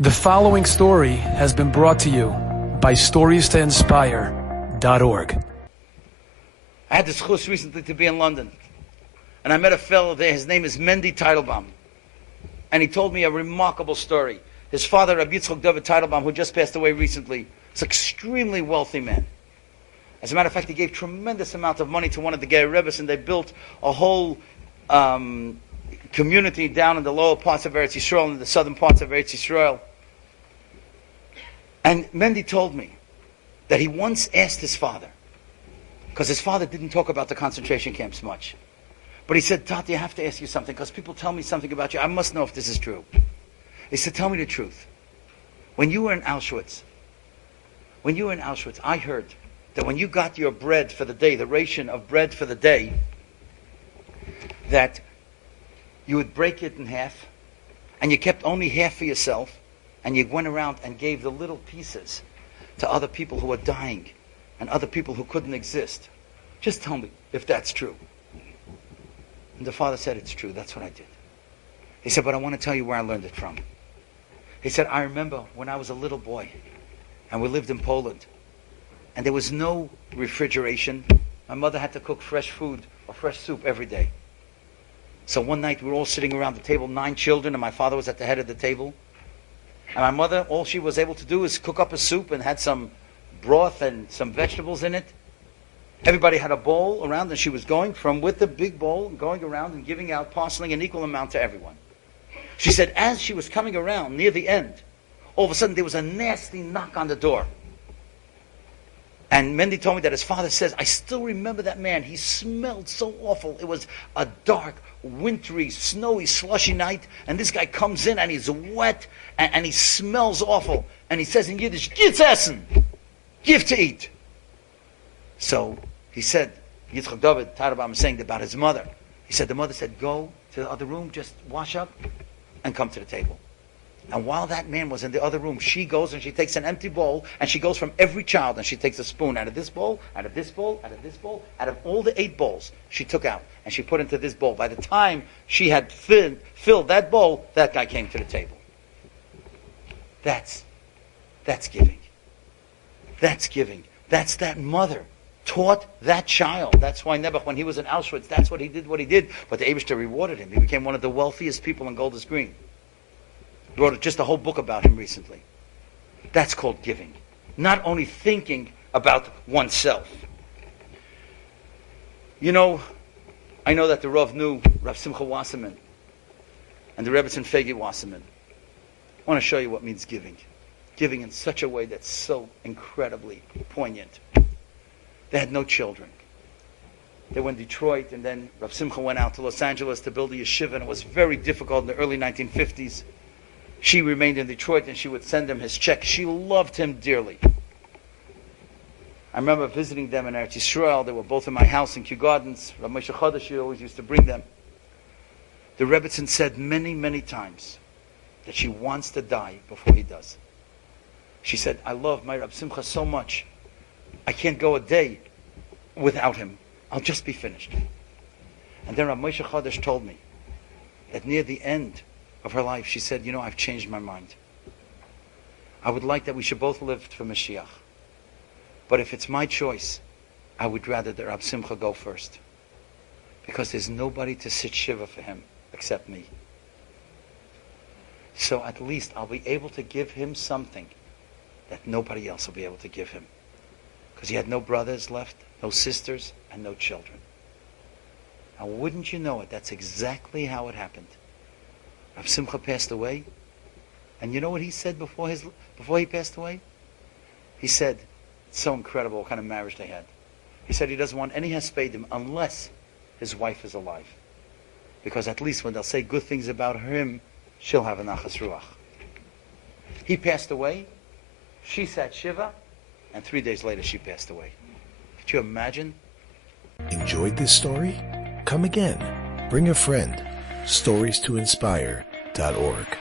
The following story has been brought to you by StoriesToInspire.org. I had the schus recently to be in London, and I met a fellow there. His name is Mendy Teitelbaum, and he told me a remarkable story. His father, Rabbi David Teitelbaum, who just passed away recently, is an extremely wealthy man. As a matter of fact, he gave tremendous amount of money to one of the Gay Rebbes, and they built a whole community down in the lower parts of Eretz Yisrael and the southern parts of Eretz Yisrael. And Mendy told me that he once asked his father, because his father didn't talk about the concentration camps much, but he said, Tati, I have to ask you something, because people tell me something about you. I must know if this is true. He said, tell me the truth. When you were in Auschwitz, I heard that when you got your bread for the day, the ration of bread for the day, that you would break it in half, and you kept only half for yourself, and you went around and gave the little pieces to other people who were dying and other people who couldn't exist. Just tell me if that's true. And the father said, it's true. That's what I did. He said, but I want to tell you where I learned it from. He said, I remember when I was a little boy and we lived in Poland and there was no refrigeration. My mother had to cook fresh food or fresh soup every day. So one night we were all sitting around the table, 9 children, and my father was at the head of the table. And my mother, all she was able to do is cook up a soup and had some broth and some vegetables in it. Everybody had a bowl around, and she was going from with the big bowl, going around and giving out, parceling an equal amount to everyone. She said, as she was coming around near the end, all of a sudden there was a nasty knock on the door. And Mendy told me that his father says, I still remember that man. He smelled so awful. It was a dark, wintry, snowy, slushy night, and this guy comes in and he's wet and he smells awful. And he says in Yiddish, "Gib's essen," give to eat. So he said, Yitzchak David Teitelbaum is saying about his mother. He said the mother said, go to the other room, just wash up and come to the table. And while that man was in the other room, she goes and she takes an empty bowl and she goes from every child and she takes a spoon out of this bowl, out of this bowl, out of this bowl, out of all the 8 bowls she took out and she put into this bowl. By the time she had filled that bowl, that guy came to the table. That's giving. That's giving. That's that mother taught that child. That's why Nebuch, when he was in Auschwitz, that's what he did. But the Eibishter rewarded him. He became one of the wealthiest people in Golders Green. He wrote just a whole book about him recently. That's called giving. Not only thinking about oneself. You know, I know that the Rav knew Rav Simcha Wasserman and the Rebbetzin Fegi Wasserman. I want to show you what means giving. Giving in such a way that's so incredibly poignant. They had no children. They were in Detroit, and then Rav Simcha went out to Los Angeles to build a yeshiva, and it was very difficult in the early 1950s. She remained in Detroit, and she would send him his check. She loved him dearly. I remember visiting them in Eretz Yisrael. They were both in my house in Kew Gardens. Rav Moshe Chodesh always used to bring them. The Rebbetzin said many, many times that she wants to die before he does. She said, I love my Rav Simcha so much. I can't go a day without him. I'll just be finished. And then Rav Moshe Chodesh told me that near the end of her life, she said, you know, I've changed my mind. I would like that we should both live for Mashiach. But if it's my choice, I would rather that Rab Simcha go first. Because there's nobody to sit Shiva for him except me. So at least I'll be able to give him something that nobody else will be able to give him. Because he had no brothers left, no sisters, and no children. Now wouldn't you know it, that's exactly how it happened. Rav Simcha passed away, and you know what he said before he passed away? He said, it's so incredible what kind of marriage they had. He said he doesn't want any hespedim unless his wife is alive. Because at least when they'll say good things about him, she'll have a nachas ruach. He passed away, she sat Shiva, and 3 days later she passed away. Could you imagine? Enjoyed this story? Come again. Bring a friend. StoriesToInspire.org